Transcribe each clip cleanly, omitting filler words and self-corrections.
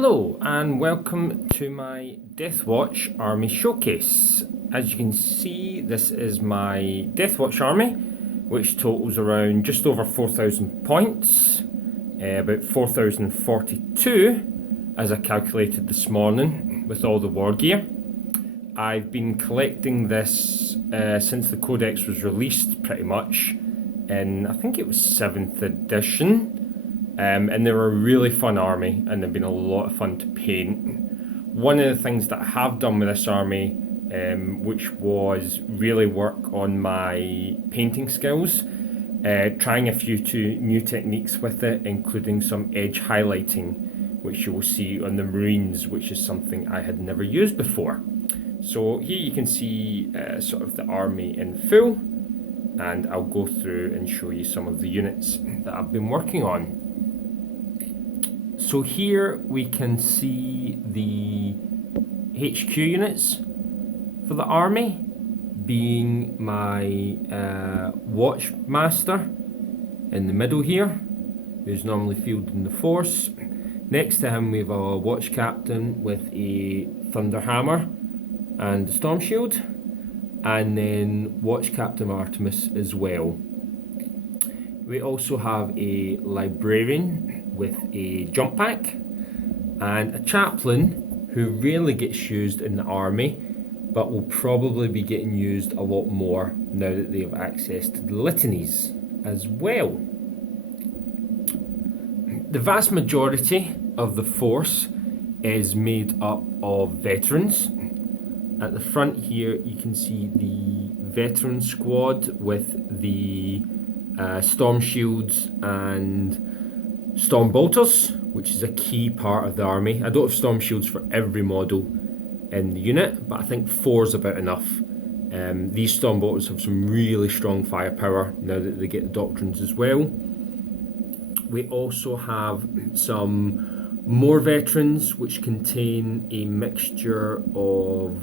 Hello and welcome to my Deathwatch Army Showcase. As you can see, this is my Deathwatch army, which totals around just over 4,000 points, about 4,042 as I calculated this morning with all the war gear. I've been collecting this since the Codex was released pretty much in, I think it was 7th edition. And they're a really fun army, and they've been a lot of fun to paint. One of the things that I have done with this army, which was really work on my painting skills, trying a few new techniques with it, including some edge highlighting, which you will see on the Marines, which is something I had never used before. So here you can see sort of the army in full, and I'll go through and show you some of the units that I've been working on. So here we can see the HQ units for the army, being my Watchmaster in the middle here, who's normally fielding the force. Next to him we have a Watch Captain with a Thunder Hammer and a Storm Shield, and then Watch Captain Artemis as well. We also have a Librarian with a jump pack, and a chaplain who rarely gets used in the army, but will probably be getting used a lot more now that they have access to the litanies as well. The vast majority of the force is made up of veterans. At the front here you can see the veteran squad with the storm shields and storm bolters, which is a key part of the army. I don't have storm shields for every model in the unit, but I think 4 is about enough. These storm bolters have some really strong firepower now that they get the doctrines as well. We also have some more veterans, which contain a mixture of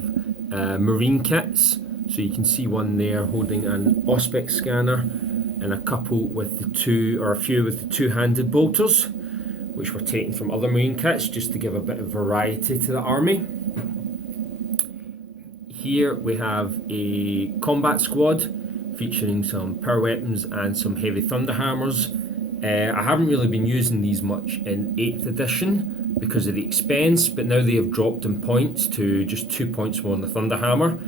marine kits. So you can see one there holding an Auspex scanner, and a couple with the a few with the two-handed bolters, which were taken from other marine kits just to give a bit of variety to the army. Here we have a combat squad featuring some power weapons and some heavy thunder hammers. I haven't really been using these much in 8th edition because of the expense, but now they have dropped in points to just 2 points more on the thunder hammer.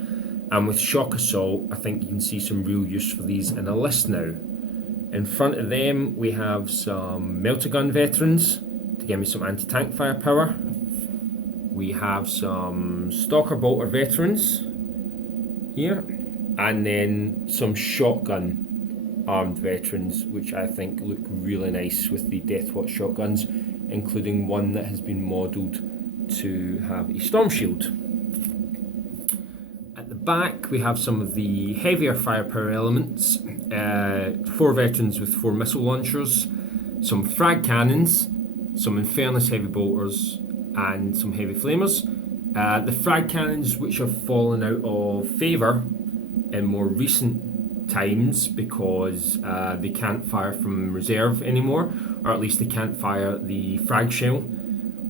And with Shock Assault, I think you can see some real use for these in a list now. In front of them, we have some Melter Gun veterans to give me some anti-tank firepower. We have some Stalker Bolter veterans here, and then some shotgun armed veterans, which I think look really nice with the Deathwatch shotguns, including one that has been modelled to have a storm shield. At the back we have some of the heavier firepower elements, 4 veterans with 4 missile launchers, some frag cannons, some Infernus heavy bolters, and some heavy flamers. The frag cannons, which have fallen out of favour in more recent times because they can't fire from reserve anymore, or at least they can't fire the frag shell,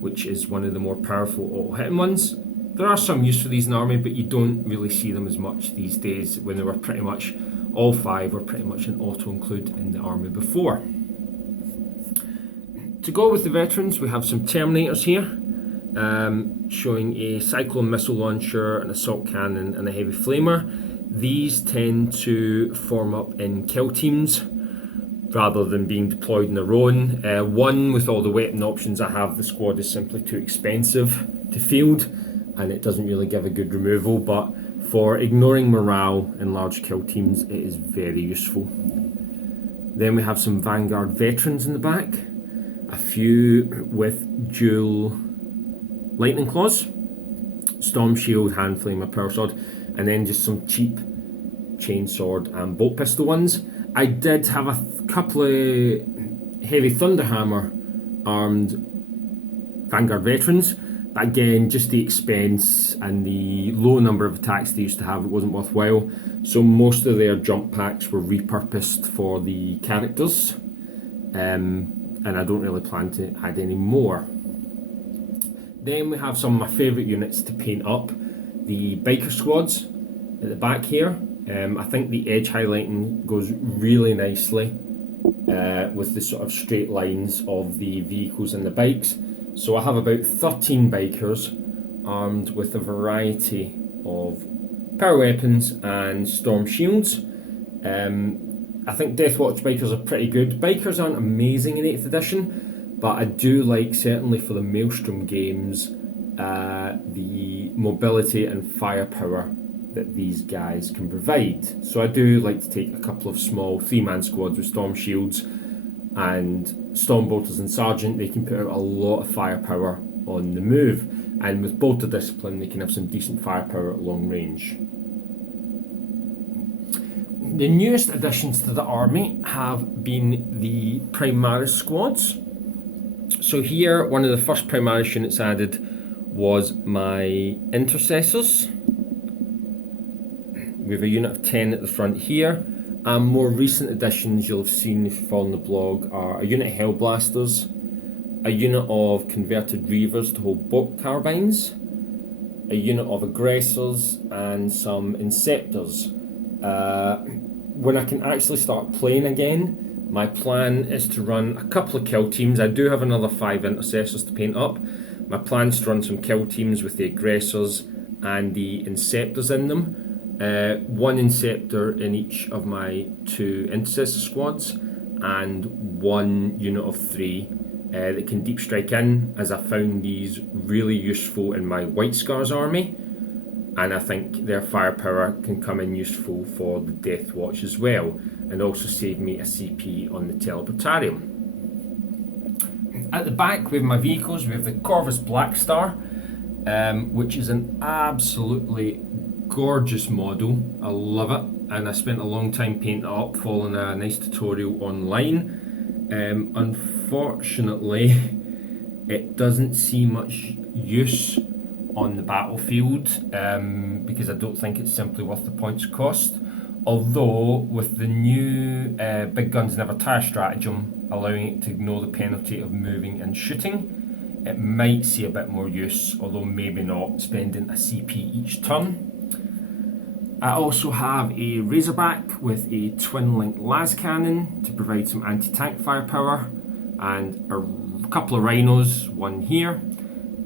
which is one of the more powerful auto-hitting ones. There are some use for these in the army, but you don't really see them as much these days, when they were pretty much all 5 were pretty much an auto-include in the army before. To go with the veterans, we have some Terminators here, showing a Cyclone missile launcher, an assault cannon, and a heavy flamer. These tend to form up in kill teams rather than being deployed on their own. One, with all the weapon options I have, the squad is simply too expensive to field, and it doesn't really give a good removal, but for ignoring morale in large kill teams, it is very useful. Then we have some Vanguard veterans in the back, a few with dual lightning claws, storm shield, hand flame, a power sword, and then just some cheap chainsword and bolt pistol ones. I did have a couple of heavy thunder hammer armed Vanguard veterans, but again, just the expense and the low number of attacks they used to have, it wasn't worthwhile. So most of their jump packs were repurposed for the characters, and I don't really plan to add any more. Then we have some of my favourite units to paint up. The biker squads at the back here. I think the edge highlighting goes really nicely with the sort of straight lines of the vehicles and the bikes. So I have about 13 bikers armed with a variety of power weapons and storm shields. I think Deathwatch bikers are pretty good. Bikers aren't amazing in 8th edition, but I do like, certainly for the Maelstrom games, the mobility and firepower that these guys can provide. So I do like to take a couple of small 3-man squads with storm shields and stormbolters and sergeant. They can put out a lot of firepower on the move, and with bolter discipline they can have some decent firepower at long range. The newest additions to the army have been the Primaris squads. So here, one of the first Primaris units added was my intercessors. We have a unit of 10 at the front here. And more recent additions you'll have seen if you follow the blog are a unit of Hellblasters, a unit of converted Reavers to hold bolt carbines, a unit of aggressors, and some inceptors. When I can actually start playing again, my plan is to run a couple of kill teams. I do have another 5 intercessors to paint up. My plan is to run some kill teams with the aggressors and the inceptors in them. 1 inceptor in each of my 2 intercessor squads, and 1 unit of 3 that can deep strike in, as I found these really useful in my White Scars army, and I think their firepower can come in useful for the Deathwatch as well, and also save me a CP on the Teleportarium. At the back we have my vehicles. We have the Corvus Blackstar, which is an absolutely gorgeous model. I love it, and I spent a long time painting it up, following a nice tutorial online. Unfortunately, it doesn't see much use on the battlefield because I don't think it's simply worth the points cost. Although with the new Big Guns Never Tire stratagem allowing it to ignore the penalty of moving and shooting, it might see a bit more use, although maybe not spending a CP each turn. I also have a Razorback with a twin-link las cannon to provide some anti-tank firepower, and a couple of rhinos, one here,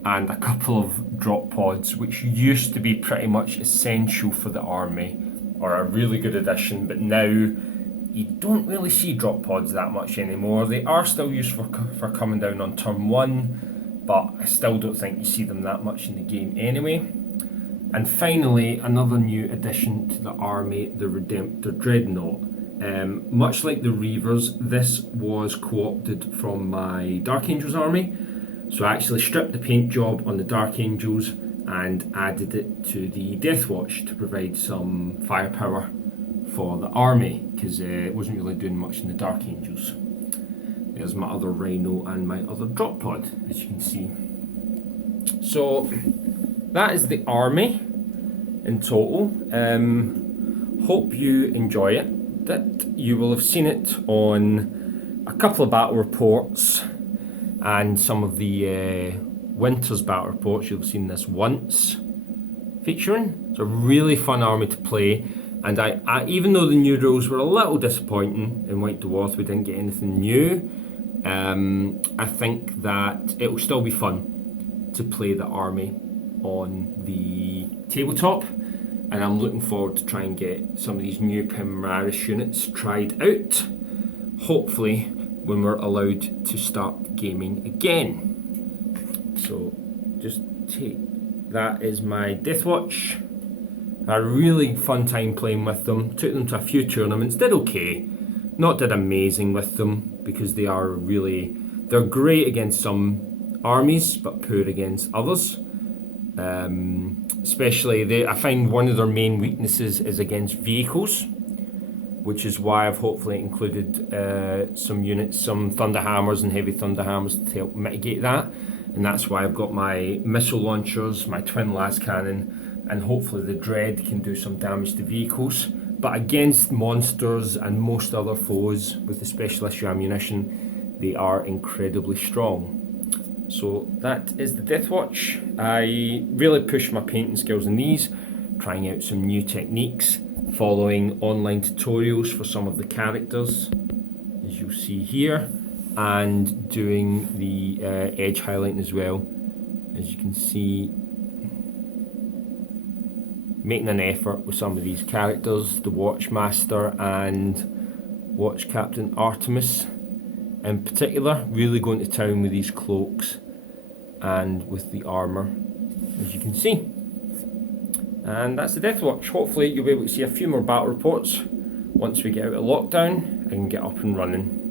and a couple of drop pods, which used to be pretty much essential for the army, or a really good addition, but now you don't really see drop pods that much anymore. They are still used for coming down on turn 1, but I still don't think you see them that much in the game anyway. And finally, another new addition to the army, the Redemptor Dreadnought. Much like the Reavers, this was co-opted from my Dark Angels army. So I actually stripped the paint job on the Dark Angels and added it to the Deathwatch to provide some firepower for the army, because it wasn't really doing much in the Dark Angels. There's my other Rhino and my other drop pod, as you can see. So that is the army in total. Hope you enjoy it. That you will have seen it on a couple of battle reports and some of the Winter's battle reports. You'll have seen this once featuring. It's a really fun army to play, and I even though the new rules were a little disappointing in White Dwarf, we didn't get anything new, I think that it will still be fun to play the army on the tabletop, and I'm looking forward to try and get some of these new Primaris units tried out, hopefully when we're allowed to start gaming again. So just take that is my Deathwatch. A really fun time playing with them. Took them to a few tournaments, did okay, not did amazing with them, because they're great against some armies but poor against others. Especially I find one of their main weaknesses is against vehicles, which is why I've hopefully included some units, some Thunderhammers and heavy Thunderhammers to help mitigate that, and that's why I've got my missile launchers, my twin las cannon, and hopefully the Dread can do some damage to vehicles. But against monsters and most other foes with the special issue ammunition, they are incredibly strong. So that is the Deathwatch. I really pushed my painting skills in these, trying out some new techniques, following online tutorials for some of the characters, as you'll see here, and doing the edge highlighting as well. As you can see, making an effort with some of these characters, the Watchmaster and Watch Captain Artemis in particular, really going to town with these cloaks and with the armour, as you can see. And that's the Deathwatch. Hopefully you'll be able to see a few more battle reports once we get out of lockdown and get up and running.